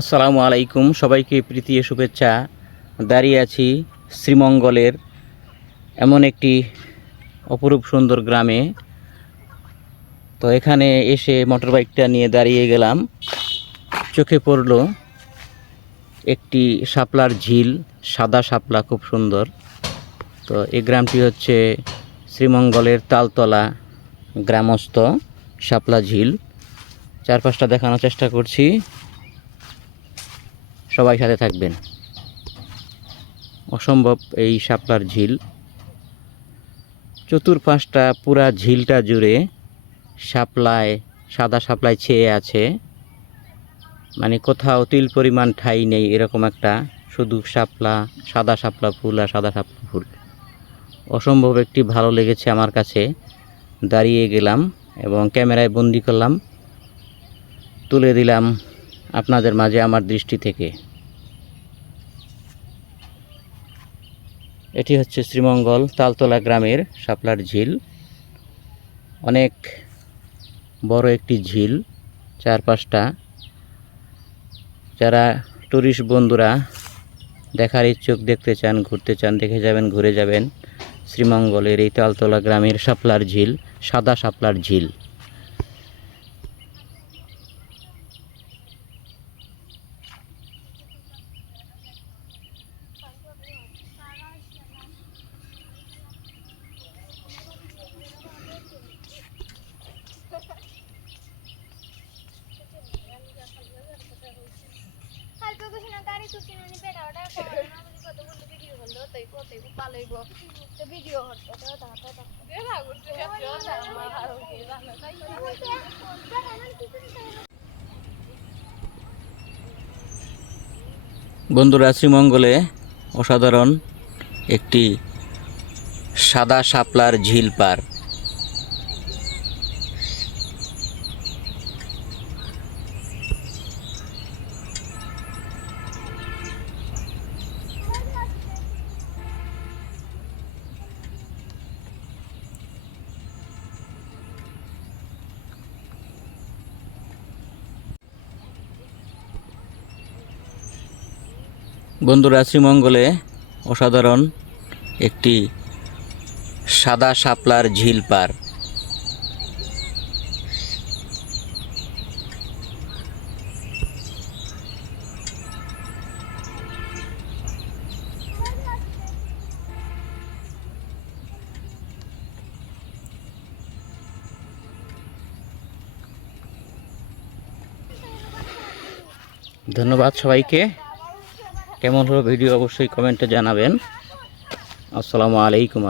আসসালামু আলাইকুম, সবাইকে প্রীতি ও শুভেচ্ছা। দাঁড়িয়ে আছি শ্রীমঙ্গলের এমন একটি অপরূপ সুন্দর গ্রামে। তো এখানে এসে মোটরবাইকটা নিয়ে দাঁড়িয়ে গেলাম। চোখে পড়ল একটি শাপলার ঝিল, সাদা শাপলা, খুব সুন্দর। তো এই গ্রামটি হচ্ছে শ্রীমঙ্গলের তালতলা গ্রামস্থ শাপলা ঝিল। চারপাশটা দেখানোর চেষ্টা করছি, সবাই সাথে থাকবেন। অসম্ভব এই শাপলার ঝিল, চতুর্পাশটা পুরা ঝিলটা জুড়ে শাপলায়, সাদা শাপলায় ছেয়ে আছে। মানে কোথাও তিল পরিমাণ ঠাঁই নেই, এরকম একটা শুধু শাপলা, সাদা শাপলা ফুল আর সাদা শাপলা ফুল। অসম্ভব একটি ভালো লেগেছে আমার কাছে। দাঁড়িয়ে গেলাম এবং ক্যামেরায় বন্দি করলাম, তুলে দিলাম আপনাদের মাঝে আমার দৃষ্টি থেকে। এটি হচ্ছে শ্রীমঙ্গল তালতলা গ্রামের শাপলার ঝিল। অনেক বড় একটি ঝিল, চারপাশটা। যারা টুরিস্ট বন্ধুরা দেখার ইচ্ছুক, দেখতে চান, ঘুরতে চান, দেখে যাবেন, ঘুরে যাবেন শ্রীমঙ্গলের এই তালতলা গ্রামের শাপলার ঝিল, সাদা শাপলার ঝিল। বন্ধুরা, শ্রীমঙ্গলে অসাধারণ একটি সাদা শাপলার ঝিল পার। বন্ধুরা, শ্রীমঙ্গলে অসাধারণ একটি সাদা শাপলার ঝিল পার। ধন্যবাদ সবাইকে। কেমন হলো ভিডিও অবশ্যই কমেন্টে জানাবেন। আসসালামু আলাইকুম।